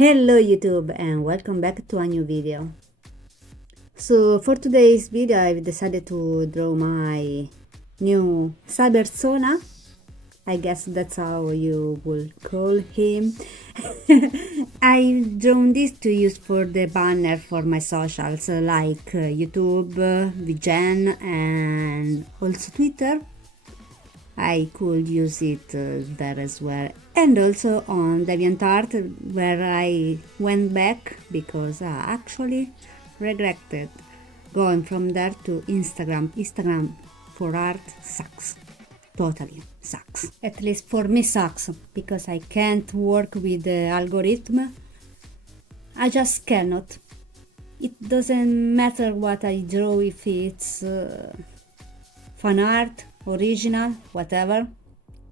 Hello YouTube and welcome back to a new video. So for today's video I've decided to draw my new CYBERSONA. I guess that's how you will call him. I've drawn this to use for the banner for my socials like YouTube, VGen and also Twitter. I could use it there as well, and also on DeviantArt, where I went back because I actually regretted going from there to Instagram. Instagram for art sucks, totally sucks. At least for me sucks, because I can't work with the algorithm. I just cannot. It doesn't matter what I draw, if it's fan art, original, whatever,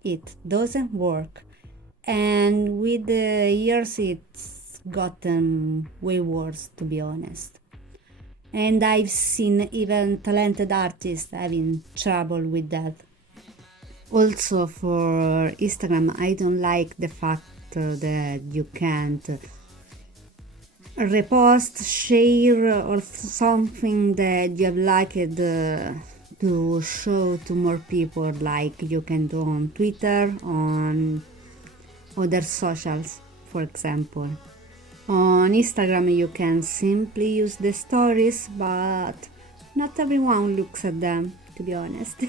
it doesn't work. And with the years it's gotten way worse, to be honest. And I've seen even talented artists having trouble with that. Also for Instagram, I don't like the fact that you can't repost, share or something that you have liked to show to more people, like you can do on Twitter, on other socials, for example. On Instagram you can simply use the stories, but not everyone looks at them, to be honest.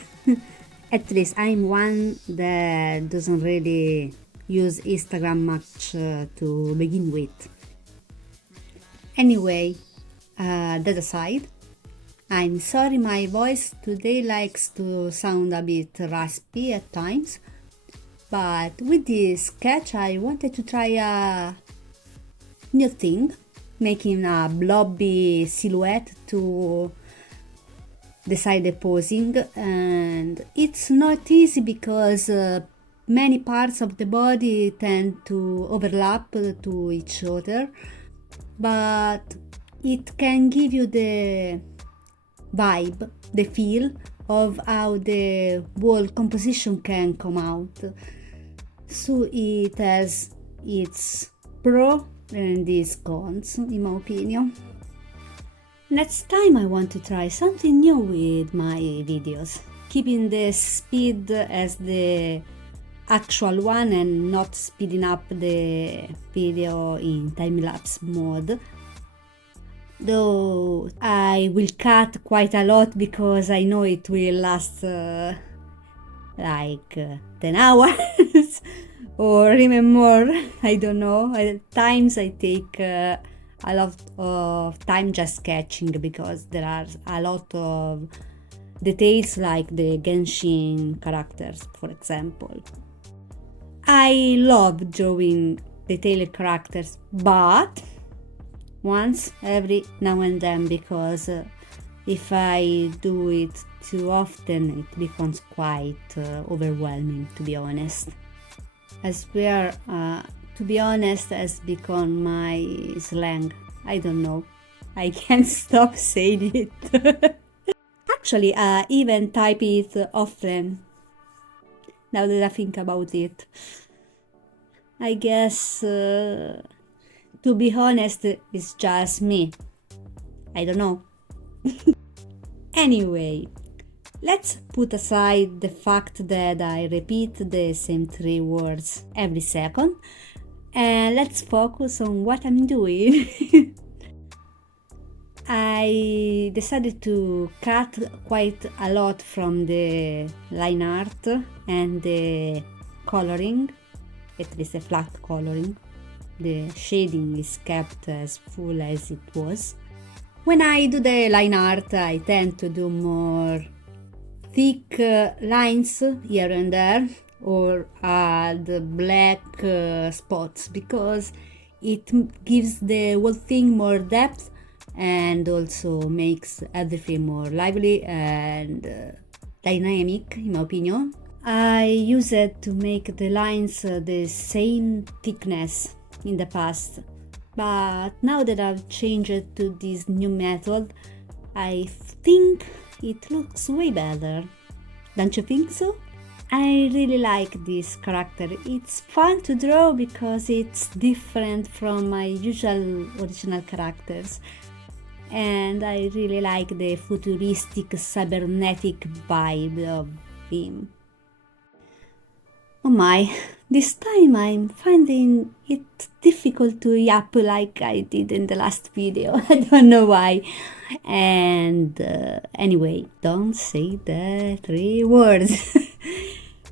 At least I'm one that doesn't really use Instagram much to begin with. Anyway, that aside, I'm sorry my voice today likes to sound a bit raspy at times, but with this sketch I wanted to try a new thing, making a blobby silhouette to decide the posing, and it's not easy because many parts of the body tend to overlap to each other, but it can give you the vibe, the feel of how the whole composition can come out. So it has its pro and its cons, in my opinion. Next time I want to try something new with my videos, keeping the speed as the actual one and not speeding up the video in time-lapse mode. Though I will cut quite a lot because I know it will last like 10 hours or even more, I don't know. At times I take a lot of time just sketching because there are a lot of details, like the Genshin characters, for example. I love drawing detailed characters, but once every now and then, because if I do it too often it becomes quite overwhelming, to be honest. I swear, to be honest has become my slang. I don't know, I can't stop saying it. Actually, I even type it often, now that I think about it. I guess to be honest, it's just me. I don't know. Anyway, let's put aside the fact that I repeat the same 3 words every second, and let's focus on what I'm doing. I decided to cut quite a lot from the line art and the coloring, at least the flat coloring. The shading is kept as full as it was. When I do the line art, I tend to do more thick lines here and there, or add black spots, because it gives the whole thing more depth and also makes everything more lively and dynamic, in my opinion. I use it to make the lines the same thickness in the past, but now that I've changed to this new method, I think it looks way better. Don't you think so? I really like this character. It's fun to draw because it's different from my usual original characters. And I really like the futuristic cybernetic vibe of him. Oh my, this time I'm finding it difficult to yap like I did in the last video. I don't know why. And anyway, don't say the 3 words.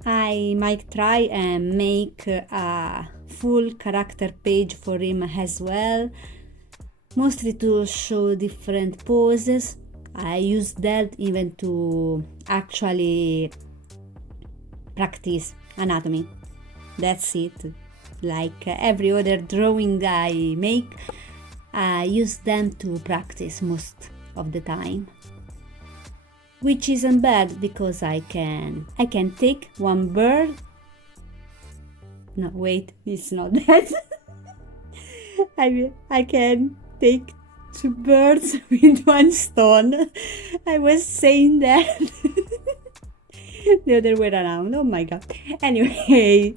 I might try and make a full character page for him as well, mostly to show different poses. I use that even to actually practice anatomy. That's it. Like every other drawing I make, I use them to practice most of the time. Which isn't bad because I can take one bird. No, wait, it's not that. I can take 2 birds with 1 stone. I was saying that. The other way around. Oh my god. Anyway,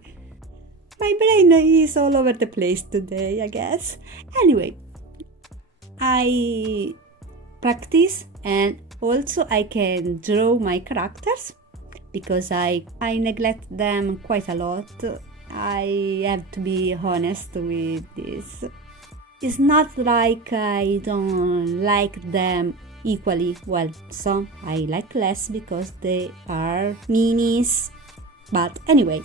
my brain is all over the place today, I guess. Anyway, I practice and also I can draw my characters because I neglect them quite a lot. I have to be honest with this. It's not like I don't like them equally. Well, some I like less because they are minis. But anyway,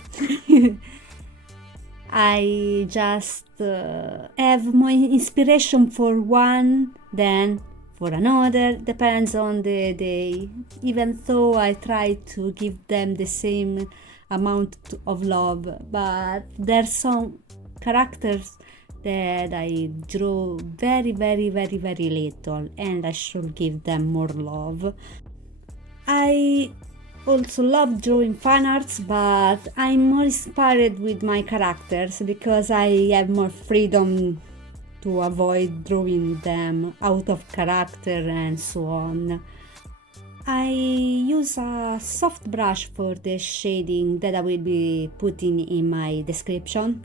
I just have more inspiration for one than for another. Depends on the day. Even though I try to give them the same amount of love, but there's some characters that I draw very little and I should give them more love. I also love drawing fan arts, but I'm more inspired with my characters because I have more freedom to avoid drawing them out of character and so on. I use a soft brush for the shading that I will be putting in my description.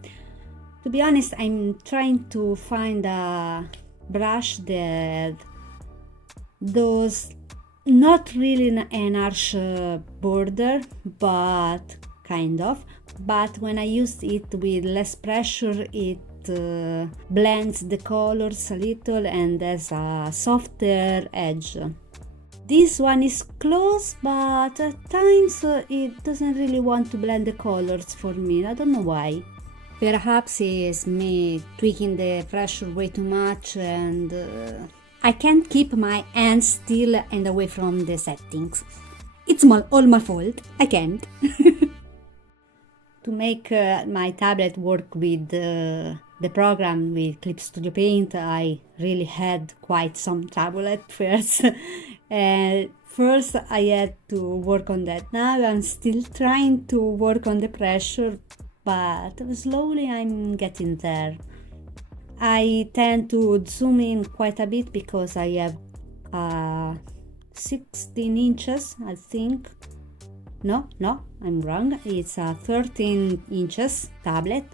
To be honest, I'm trying to find a brush that does not really an harsh border, but kind of. But when I use it with less pressure, it blends the colors a little and has a softer edge. This one is close, but at times it doesn't really want to blend the colors for me. I don't know why. Perhaps it's me tweaking the pressure way too much and I can't keep my hands still and away from the settings. It's all my fault. I can't. To make my tablet work with the program with Clip Studio Paint, I really had quite some trouble at first. First I had to work on that. Now I'm still trying to work on the pressure, but slowly I'm getting there. I tend to zoom in quite a bit because I have 16 inches, I think. No, I'm wrong. It's a 13 inches tablet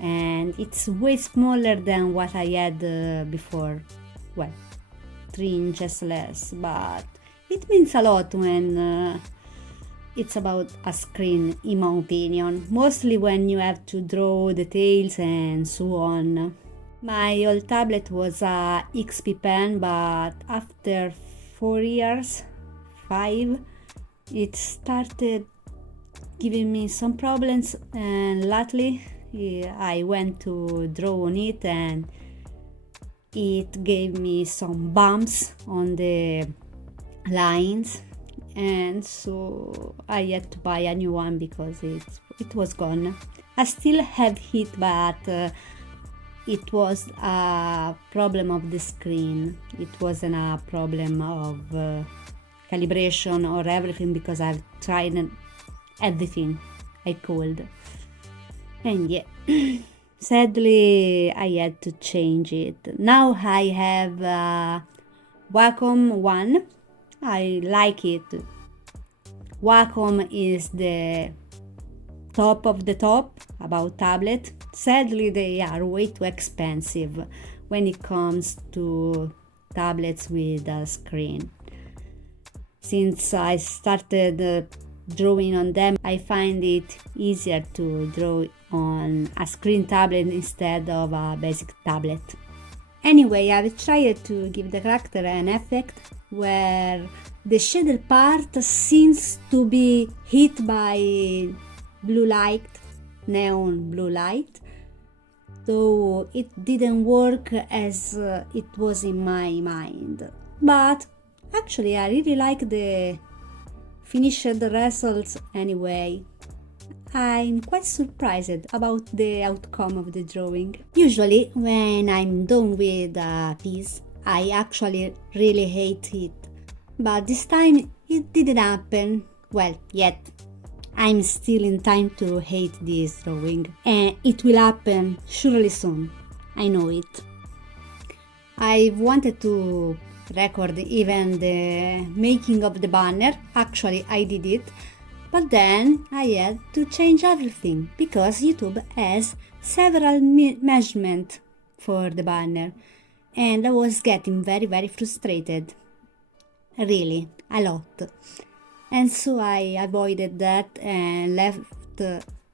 and it's way smaller than what I had before. Well, 3 inches less, but it means a lot when it's about a screen, in my opinion, mostly when you have to draw details and so on. My old tablet was a XP pen, but after 4 years, 5, it started giving me some problems, and lately I went to draw on it and it gave me some bumps on the lines, and so I had to buy a new one because it was gone. I still have it, but it was a problem of the screen. It wasn't a problem of calibration or everything, because I've tried everything I could. And yeah, sadly I had to change it. Now I have Wacom One. I like it. Wacom is the top of the top about tablet. Sadly, they are way too expensive when it comes to tablets with a screen. Since I started drawing on them, I find it easier to draw on a screen tablet instead of a basic tablet. Anyway, I've tried to give the character an effect where the shaded part seems to be hit by blue light, neon blue light, though it didn't work as it was in my mind. But actually, I really like the finished results anyway. I'm quite surprised about the outcome of the drawing. Usually, when I'm done with a piece, I actually really hate it. But this time it didn't happen. Well, yet. I'm still in time to hate this drawing. And it will happen surely soon. I know it. I wanted to record even the making of the banner. Actually, I did it. But then I had to change everything because YouTube has several measurements for the banner and I was getting very frustrated. Really, a lot. And so I avoided that and left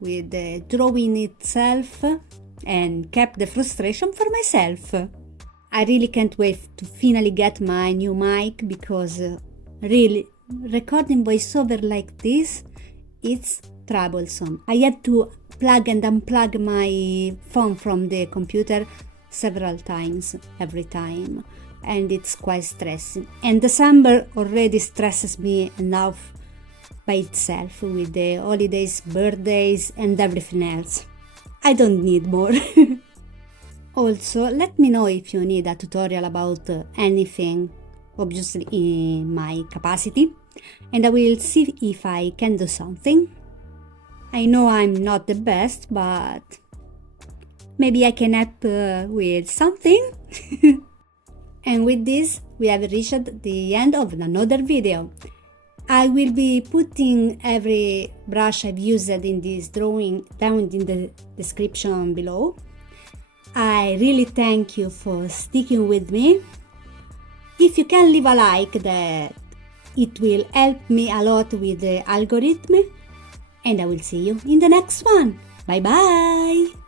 with the drawing itself and kept the frustration for myself. I really can't wait to finally get my new mic because really recording voiceover like this, it's troublesome. I had to plug and unplug my phone from the computer several times every time, and it's quite stressing. And December already stresses me enough by itself with the holidays, birthdays, and everything else. I don't need more. Also, let me know if you need a tutorial about anything, obviously in my capacity, and I will see if I can do something. I know I'm not the best, but maybe I can help with something. And with this, we have reached the end of another video. I will be putting every brush I've used in this drawing down in the description below. I really thank you for sticking with me. If you can leave a like, that it will help me a lot with the algorithm. And I will see you in the next one. Bye bye!